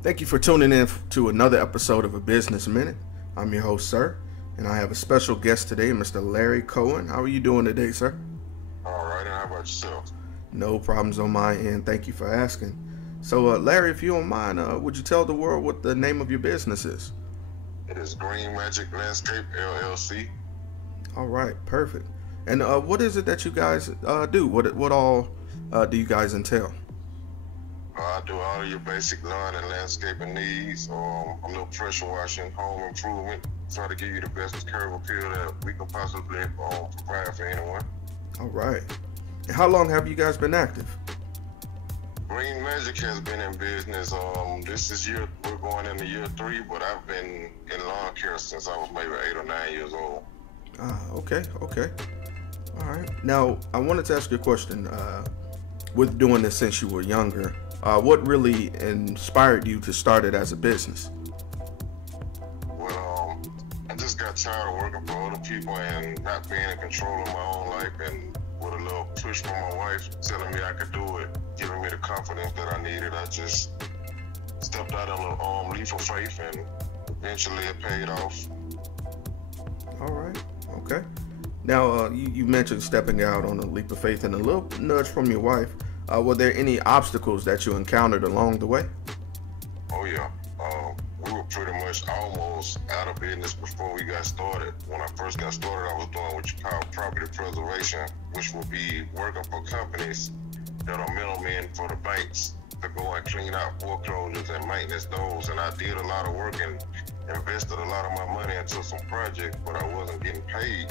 Thank you for tuning in to another episode of A Business Minute. I'm your host, sir, and I have a special guest today, Mr. Larry Koen. How are you doing today, sir? All right, and how about yourself? No problems on my end. Thank you for asking. So, Larry, if you don't mind, would you tell the world what the name of your business is? It is Green Magic Landscape LLC. All right, perfect. And what is it that you guys do? What all do you guys entail? I do all of your basic lawn and landscaping needs. A little pressure washing, home improvement. Try to give you the best curb appeal that we can possibly provide for anyone. All right. And how long have you guys been active? Green Magic has been in business. We're going into year 3, but I've been in lawn care since I was maybe 8 or 9 years old. Okay. All right. Now, I wanted to ask you a question. With doing this since you were younger, what really inspired you to start it as a business? Well, I just got tired of working for other people and not being in control of my own life, and with a little push from my wife telling me I could do it, giving me the confidence that I needed, I just stepped out on a leap of faith, and eventually it paid off. All right. Okay. Now, you mentioned stepping out on a leap of faith and a little nudge from your wife. Were there any obstacles that you encountered along the way? Oh, yeah. We were pretty much almost out of business before we got started. When I first got started, I was doing what you call property preservation, which would be working for companies that are middlemen for the banks to go and clean out foreclosures and maintenance those. And I did a lot of work and invested a lot of my money into some projects, but I wasn't getting paid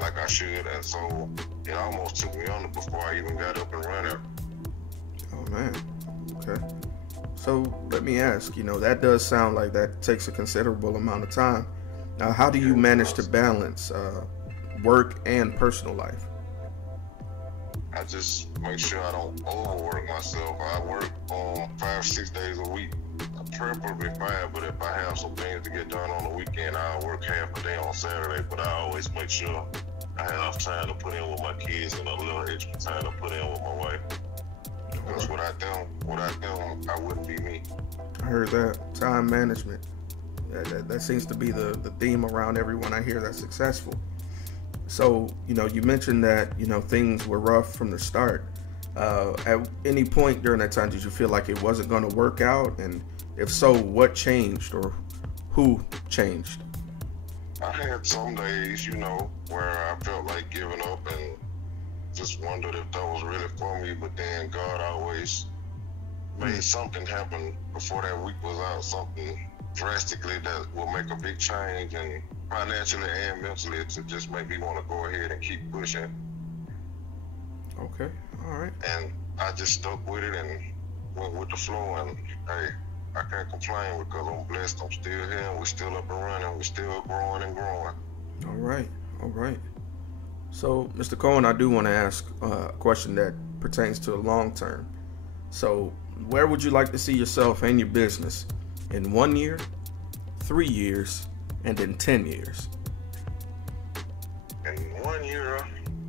like I should, and so it almost took me under before I even got up and running. Oh man, okay. So let me ask, that does sound like that takes a considerable amount of time. Now, how do you manage to balance work and personal life? I just make sure I don't overwork myself. I work 5-6 days a week, preferably 5, but if I have some things to get done on the weekend, I'll work half a day on Saturday, but I always make sure I have time to put in with my kids and a little extra time to put in with my wife. Because without them, I wouldn't be me. I heard that. Time management. That seems to be the theme around everyone I hear that's successful. So, you mentioned that, things were rough from the start. At any point during that time, did you feel like it wasn't going to work out? And if so, what changed or who changed? I had some days, where I felt like giving up and just wondered if that was really for me. But then God always made something happen before that week was out, something drastically that will make a big change, and financially and mentally, to just make me want to go ahead and keep pushing. Okay, all right. And I just stuck with it and went with the flow, and hey, I can't complain because I'm blessed. I'm still here, and we're still up and running. We're still growing and growing. All right. So, Mr. Koen, I do want to ask a question that pertains to the long term. So, where would you like to see yourself and your business in 1 year, 3 years, and in 10 years? In 1 year,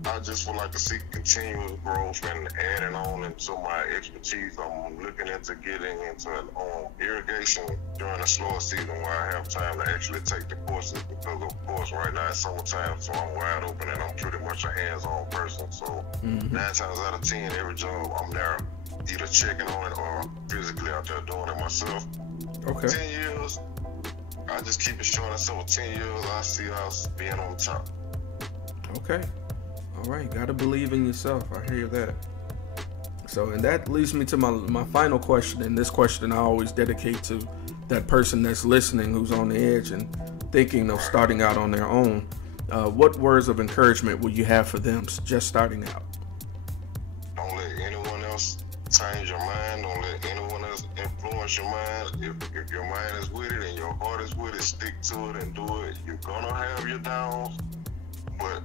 I just would like to see continuous growth and adding on into my expertise. I'm looking into getting into irrigation during the slower season where I have time to actually take the courses, because of course right now it's summertime, so I'm wide open and I'm pretty much a hands-on person. So 9 times out of 10, every job I'm there either checking on it or physically out there doing it myself. Okay. 10 years, I just keep it short and simple. 10 years, I see us being on top. Okay. All right, gotta believe in yourself. I hear that. So, and that leads me to my final question, and this question I always dedicate to that person that's listening who's on the edge and thinking of starting out on their own. What words of encouragement would you have for them just starting out? Don't let anyone else change your mind. Don't let anyone else influence your mind. If your mind is with it and your heart is with it, stick to it and do it. You're gonna have your downs, but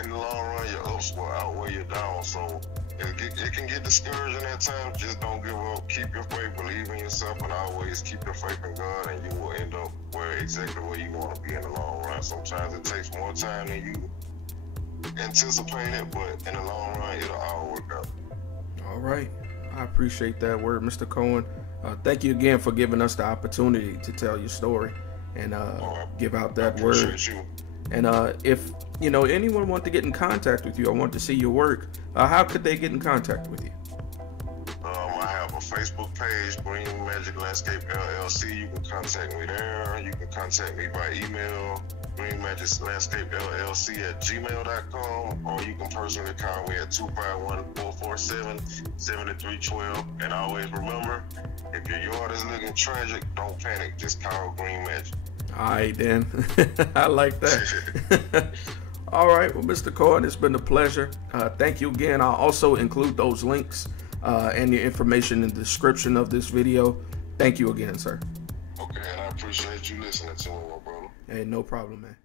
in the long run, your ups will outweigh your downs. So it can get discouraging at times. Just don't give up. Keep your faith. Believe in yourself, and always keep your faith in God, and you will end up exactly where you want to be in the long run. Sometimes it takes more time than you anticipate it, but in the long run, it'll all work out. All right. I appreciate that word, Mr. Koen. Thank you again for giving us the opportunity to tell your story and give out that word. You. And if anyone want to get in contact with you, I want to see your work, how could they get in contact with you? I have a Facebook page, Green Magic Landscape LLC. You can contact me there. You can contact me by email, greenmagiclandscapellc@gmail.com, or you can personally call me at 251-447-7312. And always remember, if your yard is looking tragic, don't panic. Just call Green Magic. All right, then. I like that. All right. Well, Mr. Koen, it's been a pleasure. Thank you again. I'll also include those links and your information in the description of this video. Thank you again, sir. Okay, and I appreciate you listening to me, my brother. Hey, no problem, man.